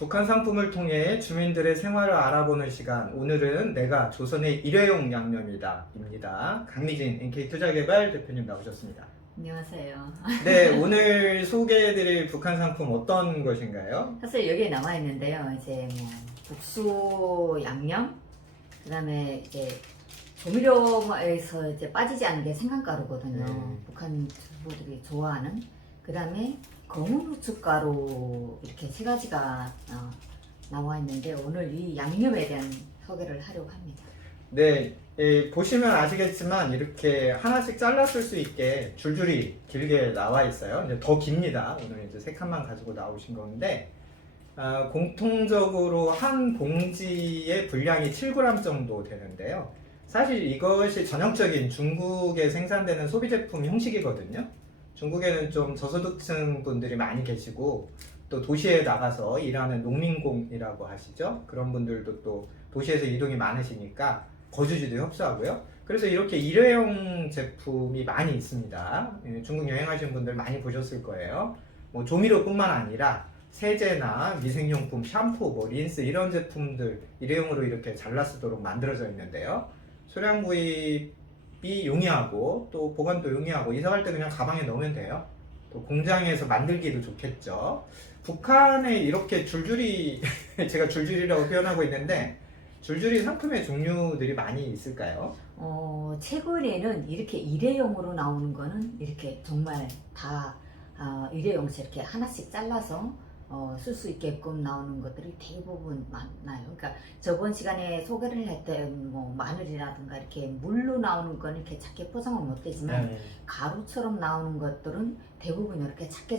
북한 상품을 통해 주민들의 생활을 알아보는 시간. 오늘은 내가 조선의 일회용 양념이다 입니다. 강미진 NK투자개발 대표님 나오셨습니다. 안녕하세요. 네, 오늘 소개해드릴 북한 상품 어떤 것인가요? 사실 여기에 나와 있는데요. 이제 뭐 국수 양념, 그다음에 이제 조미료에서 이제 빠지지 않는 게 생강가루거든요. 북한 주부들이 좋아하는. 그다음에 검은 후춧가루 이렇게 세 가지가 나와 있는데 오늘 이 양념에 대한 소개를 하려고 합니다. 네, 보시면 아시겠지만 이렇게 하나씩 잘랐을 수 있게 줄줄이 길게 나와 있어요. 이제 더 깁니다. 오늘 이제 세 칸만 가지고 나오신 건데 공통적으로 한 봉지의 분량이 7g 정도 되는데요. 사실 이것이 전형적인 중국에 생산되는 소비 제품 형식이거든요. 중국에는 좀 저소득층 분들이 많이 계시고 또 도시에 나가서 일하는 농민공이라고 하시죠. 그런 분들도 또 도시에서 이동이 많으시니까 거주지도 협소하고요. 그래서 이렇게 일회용 제품이 많이 있습니다. 중국 여행하시는 분들 많이 보셨을 거예요. 뭐 조미료뿐만 아니라 세제나 미생용품, 샴푸, 뭐 린스 이런 제품들 일회용으로 이렇게 잘라 쓰도록 만들어져 있는데요. 소량 구입이 용이하고 또 보관도 용이하고 이사 갈 때 그냥 가방에 넣으면 돼요. 또 공장에서 만들기도 좋겠죠. 북한에 이렇게 줄줄이 제가 줄줄이라고 표현하고 있는데 줄줄이 상품의 종류들이 많이 있을까요? 최근에는 이렇게 일회용으로 나오는 거는 이렇게 정말 다 일회용씩 이렇게 하나씩 잘라서 쓸 수 있게끔 나오는 것들이 대부분 많나요. 그러니까 저번 시간에 소개를 했던 뭐 마늘이라든가 이렇게 물로 나오는 거는 이렇게 작게 포장은 못 되지만 가루처럼 나오는 것들은 대부분 이렇게 작게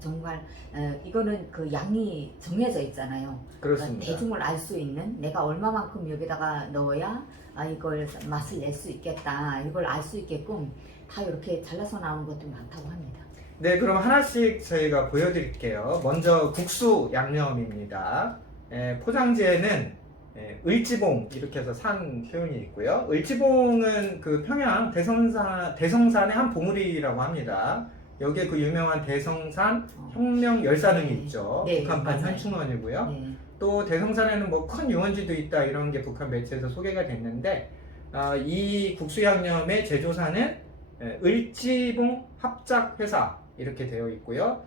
정말 이거는 그 양이 정해져 있잖아요. 그렇습니다. 그러니까 대중을 알 수 있는 내가 얼마만큼 여기다가 넣어야 이걸 맛을 낼 수 있겠다 이걸 알 수 있게끔 다 이렇게 잘라서 나오는 것도 많다고 합니다. 네, 그럼 하나씩 저희가 보여드릴게요. 먼저 국수 양념입니다. 포장지에는 을지봉 이렇게 해서 산 표현이 있고요. 을지봉은 그 평양 대성산의 한 봉우리라고 합니다. 여기에 그 유명한 대성산 혁명 열사등이 있죠. 네, 북한판 맞아요. 현충원이고요. 네. 또 대성산에는 뭐 큰 유원지도 있다 이런 게 북한 매체에서 소개가 됐는데 이 국수 양념의 제조사는 을지봉 합작회사 이렇게 되어 있고요.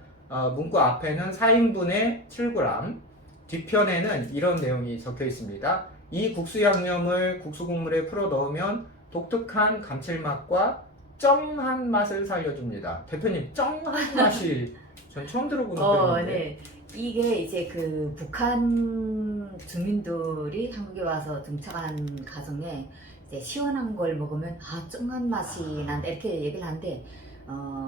문구 앞에는 4인분에 7g, 뒤편에는 이런 내용이 적혀 있습니다. 이 국수 양념을 국수 국물에 풀어 넣으면 독특한 감칠맛과 쩡한 맛을 살려줍니다. 대표님, 쩡한 맛이 전 처음 들어보는 표현인데. 네. 이게 이제 그 북한 주민들이 한국에 와서 정착한 가정에 이제 시원한 걸 먹으면 쩡한 맛이 난다 이렇게 얘기를 하는데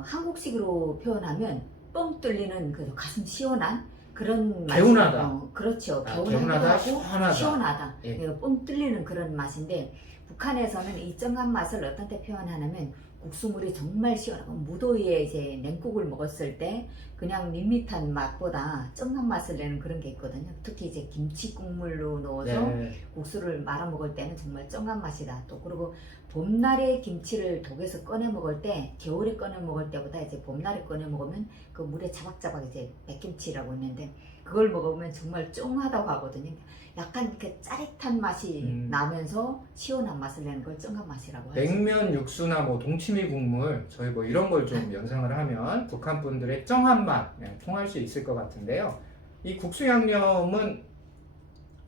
한국식으로 표현하면 뻥 뚫리는 그 가슴 시원한 그런 맛이 개운하다. 그렇죠. 개운하다, 개운하고 시원하다. 예. 뻥 뚫리는 그런 맛인데 북한에서는 이 쩡한 맛을 어떤 때 표현하냐면 국수물이 정말 시원하고 무더위에 이제 냉국을 먹었을 때 그냥 밋밋한 맛보다 쩡한 맛을 내는 그런 게 있거든요. 특히 이제 김치 국물로 넣어서 국수를 말아 먹을 때는 정말 쩡한 맛이다. 또 그리고 봄날에 김치를 독에서 꺼내 먹을 때 겨울에 꺼내 먹을 때보다 이제 봄날에 꺼내 먹으면 그 물에 자박자박 이제 백김치라고 있는데 그걸 먹으면 정말 쫑하다고 하거든요. 약간 이렇게 짜릿한 맛이 나면서 시원한 맛을 내는 걸 쩡한 맛이라고 하죠. 냉면 육수나 뭐 동치미 국물 저희 뭐 이런 걸 좀 연상을 하면 북한 분들의 쩡한 맛 통할 수 있을 것 같은데요. 이 국수 양념은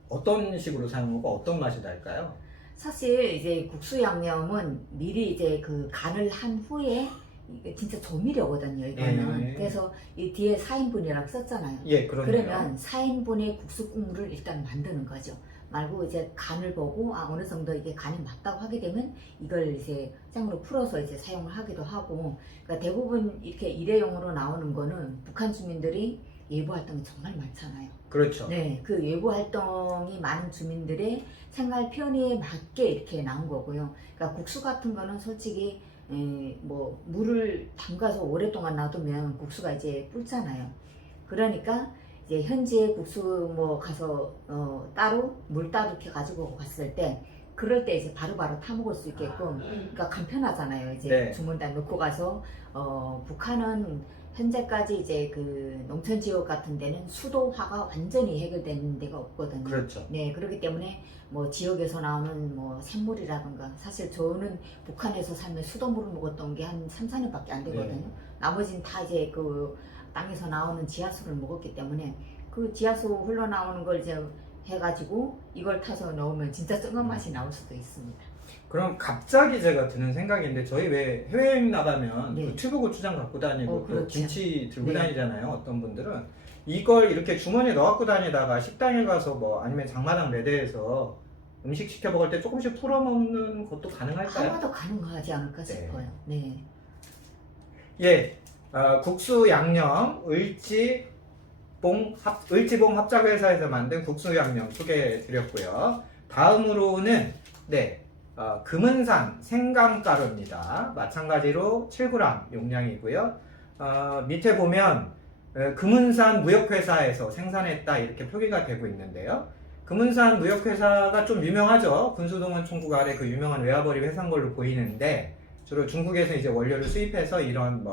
어떤 식으로 사용하고 어떤 맛이 날까요? 사실 이제 국수 양념은 미리 이제 그 간을 한 후에 이게 진짜 조미료거든요, 이거는. 그래서 이 뒤에 4인분이라고 썼잖아요. 예, 그러네요. 그러면 4인분의 국수 국물을 일단 만드는 거죠. 말고 이제 간을 보고 어느 정도 이게 간이 맞다고 하게 되면 이걸 이제 짱으로 풀어서 이제 사용을 하기도 하고. 그러니까 대부분 이렇게 일회용으로 나오는 거는 북한 주민들이 예보 활동이 정말 많잖아요. 그렇죠. 네, 그 예보 활동이 많은 주민들의 생활 편의에 맞게 이렇게 나온 거고요. 그러니까 국수 같은 거는 솔직히 뭐 물을 담가서 오랫동안 놔두면 국수가 이제 불잖아요. 그러니까 이제 현지에 국수 뭐 가서 따로 물 따로 이렇게 가지고 갔을 때 그럴 때 이제 바로바로 타 먹을 수 있게끔 그러니까 간편하잖아요. 이제 네. 주문단 넣고 가서 북한은 현재까지 이제 그 농촌 지역 같은 데는 수도화가 완전히 해결된 데가 없거든요. 그렇죠. 네, 그렇기 때문에 뭐 지역에서 나오는 뭐 샘물이라든가 사실 저는 북한에서 살면 수돗물을 먹었던 게 한 3, 4년밖에 안 되거든요. 네. 나머지는 다 이제 그 땅에서 나오는 지하수를 먹었기 때문에 그 지하수 흘러나오는 걸 이제 해가지고 이걸 타서 넣으면 진짜 쩡한 맛이 나올 수도 있습니다. 그럼 갑자기 제가 드는 생각인데 저희 왜 해외여행 나가면 네. 그 튜브 고추장 갖고 다니고 또 그렇죠. 김치 들고 네. 다니잖아요. 어떤 분들은 이걸 이렇게 주머니에 넣어 갖고 다니다가 식당에 가서 뭐 아니면 장마당 매대에서 음식 시켜 먹을 때 조금씩 풀어 먹는 것도 가능할까요? 아마도 가능하지 않을까 싶어요. 네. 예, 국수 양념 을지봉 합작회사에서 만든 국수 양념 소개해 드렸고요. 다음으로는 금은산 생강가루입니다. 마찬가지로 7g 용량이고요. 밑에 보면 금은산 무역회사에서 생산했다 이렇게 표기가 되고 있는데요. 금은산 무역회사가 좀 유명하죠. 군수동원 총국 아래 그 유명한 외화벌이 회사인 걸로 보이는데 주로 중국에서 이제 원료를 수입해서 이런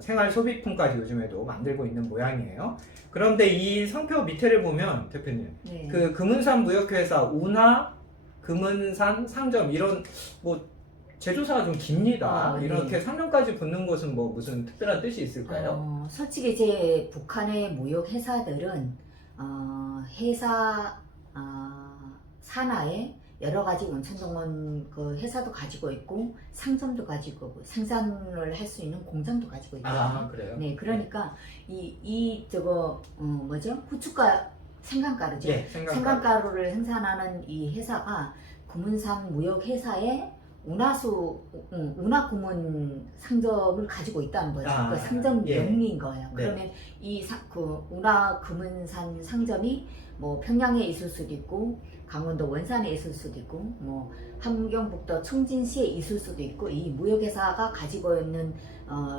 생활 소비품까지 요즘에도 만들고 있는 모양이에요. 그런데 이 상표 밑에를 보면 대표님, 네. 그 금은산 무역회사 운하 금은산 상점 이런 뭐 제조사가 좀 깁니다. 네. 이렇게 상점까지 붙는 것은 뭐 무슨 특별한 뜻이 있을까요? 솔직히 이제 북한의 무역 회사들은 회사 산하에 여러 가지 원천동원 그 회사도 가지고 있고 상점도 가지고 있고 생산을 할 수 있는 공장도 가지고 있거든요. 그래요? 네, 그러니까 뭐죠? 후춧가 생강가루죠. 예, 생강가루를 생산하는 이 회사가 금은산 무역회사의 운하구문 상점을 가지고 있다는 거예요. 그 상점 예. 명리인 거예요. 네. 그러면 그 운하금은산 상점이 뭐 평양에 있을 수도 있고 강원도 원산에 있을 수도 있고 뭐 함경북도 청진시에 있을 수도 있고 이 무역회사가 가지고 있는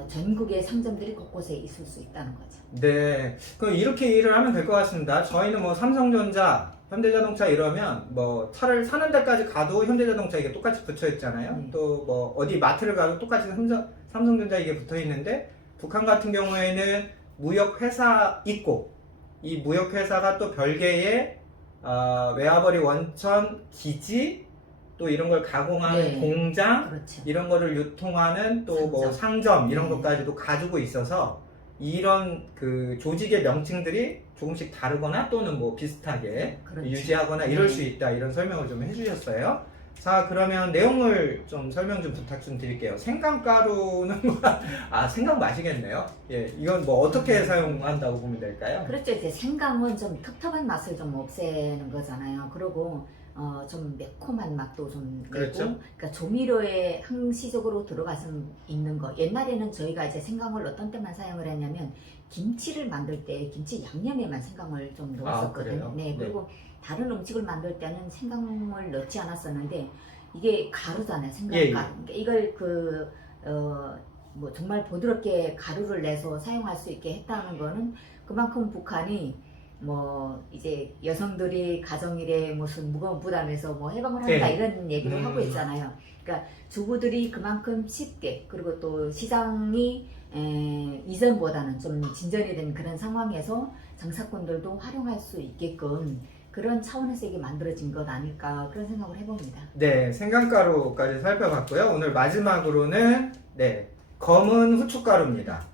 전국의 상점들이 곳곳에 있을 수 있다는 거죠. 네, 그럼 이렇게 일을 하면 될 것 같습니다. 저희는 뭐 삼성전자, 현대자동차 이러면 뭐 차를 사는 데까지 가도 현대자동차 이게 똑같이 붙여 있잖아요. 또 뭐 어디 마트를 가도 똑같이 삼성전자 이게 붙어 있는데 북한 같은 경우에는 무역회사 있고 이 무역회사가 또 별개의 외화벌이 원천 기지 또 이런 걸 가공하는 네. 공장 그렇죠. 이런 거를 유통하는 또 뭐 상점 이런 네. 것까지도 가지고 있어서 이런 그 조직의 명칭들이 조금씩 다르거나 또는 뭐 비슷하게 그렇죠. 유지하거나 이럴 네. 수 있다 이런 설명을 좀 해주셨어요. 자, 그러면 내용을 좀 설명 좀 부탁 좀 드릴게요. 생강가루는 생강 맛이겠네요. 예, 이건 뭐 어떻게 사용한다고 보면 될까요? 그렇죠. 이제 생강은 좀 텁텁한 맛을 좀 없애는 거잖아요. 그리고 좀 매콤한 맛도 좀 내고, 그렇죠. 그러니까 조미료에 항시적으로 들어가서 있는 거. 옛날에는 저희가 이제 생강을 어떤 때만 사용을 했냐면 김치를 만들 때 김치 양념에만 생강을 좀 넣었었거든요. 그래요? 네, 그리고 다른 음식을 만들 때는 생강을 넣지 않았었는데 이게 가루잖아요. 생강가루. 예. 그러니까 이걸 뭐 정말 부드럽게 가루를 내서 사용할 수 있게 했다는 거는 그만큼 북한이 뭐 이제 여성들이 가정일에 무슨 무거운 부담에서 뭐 해방을 한다 네. 이런 얘기를 하고 있잖아요. 그러니까 주부들이 그만큼 쉽게 그리고 또 시장이 이전보다는 좀 진전이 된 그런 상황에서 장사꾼들도 활용할 수 있게끔 그런 차원에서 이게 만들어진 것 아닐까 그런 생각을 해봅니다. 네, 생강가루까지 살펴봤고요. 오늘 마지막으로는 검은 후춧가루입니다.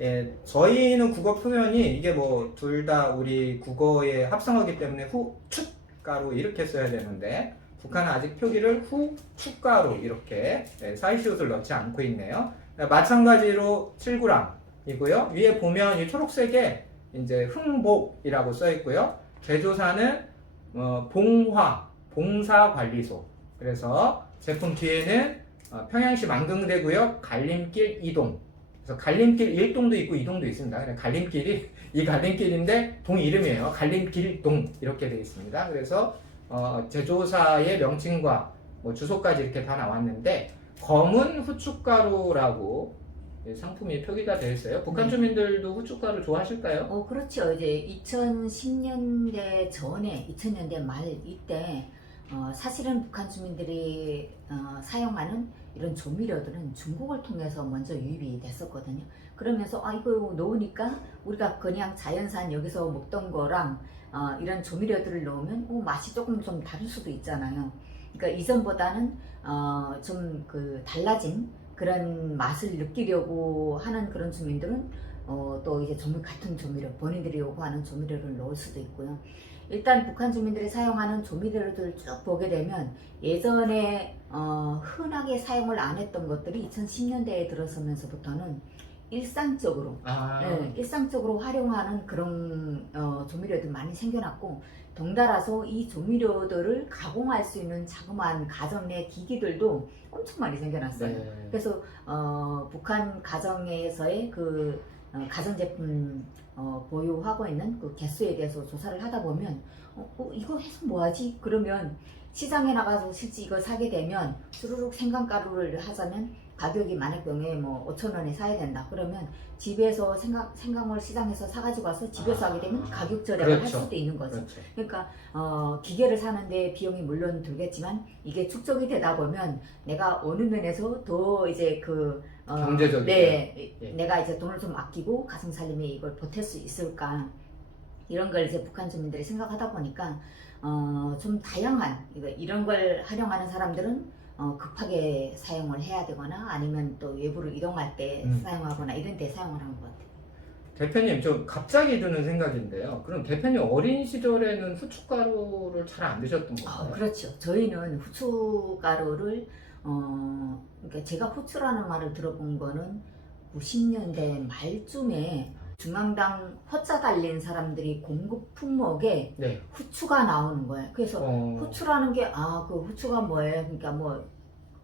예, 저희는 국어 표현이 이게 뭐 둘 다 우리 국어의 합성어기 때문에 후춧가루 이렇게 써야 되는데 북한은 아직 표기를 후춧가루 이렇게 사이시옷을 넣지 않고 있네요. 마찬가지로 7g이고요. 위에 보면 이 초록색에 이제 흥복이라고 써 있고요. 제조사는 봉사관리소. 그래서 제품 뒤에는 평양시 만경대구역 갈림길 2동. 그래서 갈림길 1동도 있고 2동도 있습니다. 그냥 갈림길이 이 갈림길인데 동 이름이에요. 갈림길 동 이렇게 되어 있습니다. 그래서 제조사의 명칭과 뭐 주소까지 이렇게 다 나왔는데 검은 후춧가루라고 상품이 표기가 되어 있어요. 북한 주민들도 후춧가루 좋아하실까요? 그렇죠. 이제 2010년대 전에 2000년대 말 이때 사실은 북한 주민들이 사용하는 이런 조미료들은 중국을 통해서 먼저 유입이 됐었거든요. 그러면서 이거 넣으니까 우리가 그냥 자연산 여기서 먹던 거랑 이런 조미료들을 넣으면 맛이 조금 좀 다를 수도 있잖아요. 그러니까 이전보다는 좀 그 달라진 그런 맛을 느끼려고 하는 그런 주민들은 또 이제 같은 조미료, 본인들이 요구하는 조미료를 넣을 수도 있고요. 일단 북한 주민들이 사용하는 조미료들을 쭉 보게 되면 예전에 흔하게 사용을 안 했던 것들이 2010년대에 들어서면서부터는 일상적으로 일상적으로 활용하는 그런 조미료들 많이 생겨났고, 덩달아서 이 조미료들을 가공할 수 있는 자그마한 가정 내 기기들도 엄청 많이 생겨났어요. 네. 그래서 북한 가정에서의 그 가전제품 보유하고 있는 그 개수에 대해서 조사를 하다 보면 이거 해서 뭐하지? 그러면 시장에 나가서 실제 이걸 사게 되면 주르륵 생강가루를 하자면 가격이 만약 경우에 뭐 5,000원에 사야 된다. 그러면 집에서 생강을 시장에서 사가지고 와서 집에서 하게 되면 가격 절약을 그렇죠. 할 수도 있는 거죠. 그렇죠. 그러니까 기계를 사는데 비용이 물론 들겠지만 이게 축적이 되다 보면 내가 어느 면에서 더 이제 경제적이죠. 네, 예. 내가 이제 돈을 좀 아끼고 가정 살림에 이걸 보탤 수 있을까, 이런 걸 이제 북한 주민들이 생각하다 보니까 좀 다양한 이런 걸 활용하는 사람들은 급하게 사용을 해야 되거나 아니면 또 외부로 이동할 때 사용하거나 이런 때 사용을 하는 것 같아요. 대표님, 좀 갑자기 드는 생각인데요. 그럼 대표님 어린 시절에는 후춧가루를 잘 안 드셨던 건가요? 그렇죠. 저희는 후춧가루를 그러니까 제가 후추라는 말을 들어본 거는 90년대 말쯤에 중앙당 호자 달린 사람들이 공급 품목에 네. 후추가 나오는 거예요. 그래서 후추라는 게 그 후추가 뭐예요? 그러니까 뭐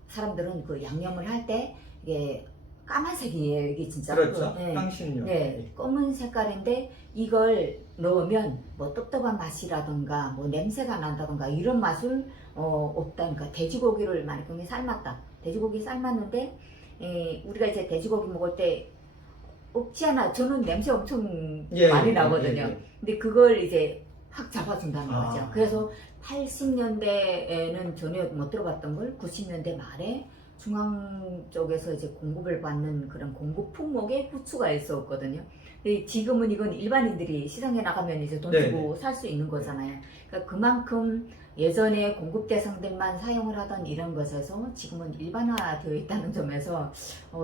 사람들은 그 양념을 할 때 이게 까만색이에요. 이게 진짜 그렇죠. 네. 향신료. 네, 검은 색깔인데 이걸 넣으면 뭐 떡떡한 맛이라던가 뭐 냄새가 난다던가 이런 맛을 없다. 그러니까 돼지고기를 만약에 삶았다. 돼지고기 삶았는데 우리가 이제 돼지고기 먹을 때 없지 않아. 저는 냄새 엄청 많이 나거든요. 근데 그걸 이제 확 잡아준다는 거죠. 그래서 80년대에는 전혀 못 들어봤던 걸 90년대 말에 중앙 쪽에서 이제 공급을 받는 그런 공급 품목에 후추가 있었거든요. 근데 지금은 이건 일반인들이 시장에 나가면 이제 돈 주고 살 수 있는 거잖아요. 그러니까 그만큼 예전에 공급 대상들만 사용을 하던 이런 것에서 지금은 일반화되어 있다는 점에서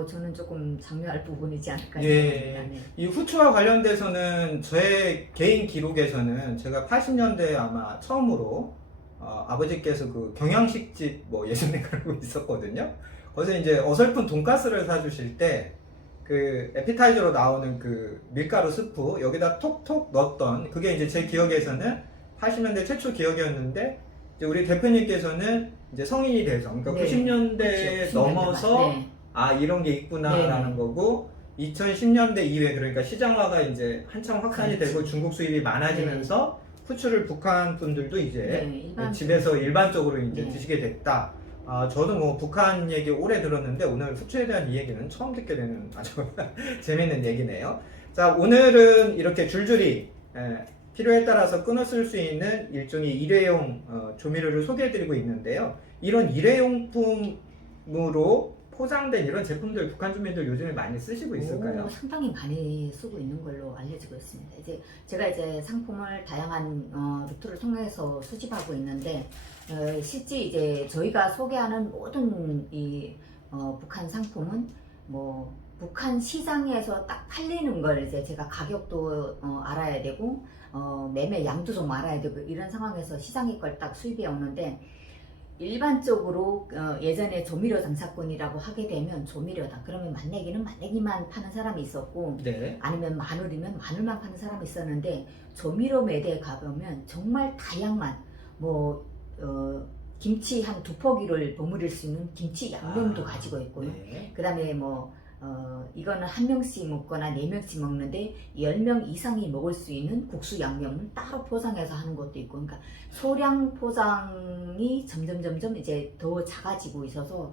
저는 조금 장려할 부분이지 않을까 싶습니다. 네. 이 후추와 관련돼서는 저의 개인 기록에서는 제가 80년대에 아마 처음으로 아버지께서 그 경양식집 뭐 예전에 가고 있었거든요. 거기서 이제 어설픈 돈가스를 사주실 때 그 에피타이저로 나오는 그 밀가루 스프 여기다 톡톡 넣었던 그게 이제 제 기억에서는 80년대 최초 기억이었는데, 이제 우리 대표님께서는 이제 성인이 돼서 그러니까 90년대에 그렇죠. 넘어서 이런 게 있구나라는 거고, 2010년대 이후에 그러니까 시장화가 이제 한참 확산이 되고 중국 수입이 많아지면서 후추를 북한 분들도 이제 집에서 일반적으로 이제 드시게 됐다. 저도 뭐 북한 얘기 오래 들었는데 오늘 후추에 대한 이 얘기는 처음 듣게 되는 아주 재밌는 얘기네요. 자, 오늘은 이렇게 줄줄이 필요에 따라서 끊어 쓸 수 있는 일종의 일회용 조미료를 소개해드리고 있는데요. 이런 일회용품으로 포장된 이런 제품들 북한 주민들 요즘에 많이 쓰시고 있을까요? 상당히 많이 쓰고 있는 걸로 알려지고 있습니다. 이제 제가 이제 상품을 다양한 루트를 통해서 수집하고 있는데 실제 이제 저희가 소개하는 모든 이 북한 상품은 뭐 북한 시장에서 딱 팔리는 걸 이제 제가 가격도 알아야 되고 매매 양도 좀 알아야 되고 이런 상황에서 시장의 걸 딱 수입해 오는데, 일반적으로 예전에 조미료 장사꾼이라고 하게 되면 조미료다 그러면 맛내기는 맛내기만 파는 사람이 있었고, 아니면 마늘이면 마늘만 파는 사람이 있었는데, 조미료 매대에 가보면 정말 다양한 뭐 김치 한 2포기를 버무릴 수 있는 김치 양념도 가지고 있고요. 그 다음에 뭐 이거는 한 명씩 먹거나 4명씩 먹는데 10명 이상이 먹을 수 있는 국수 양념을 따로 포장해서 하는 것도 있고, 그러니까 소량 포장이 점점 이제 더 작아지고 있어서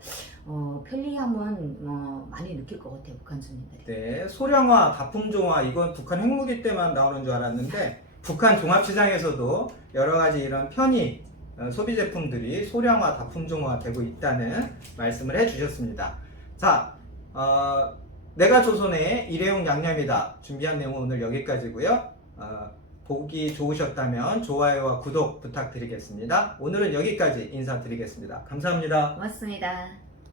편리함은 많이 느낄 것 같아요, 북한 주민들이. 네, 소량화, 다품종화 이건 북한 핵무기 때만 나오는 줄 알았는데 북한 종합시장에서도 여러 가지 이런 편의 소비 제품들이 소량화, 다품종화 되고 있다는 말씀을 해주셨습니다. 자, 내가 조선의 일회용 양념이다 준비한 내용은 오늘 여기까지고요. 보기 좋으셨다면 좋아요와 구독 부탁드리겠습니다. 오늘은 여기까지 인사드리겠습니다. 감사합니다. 고맙습니다.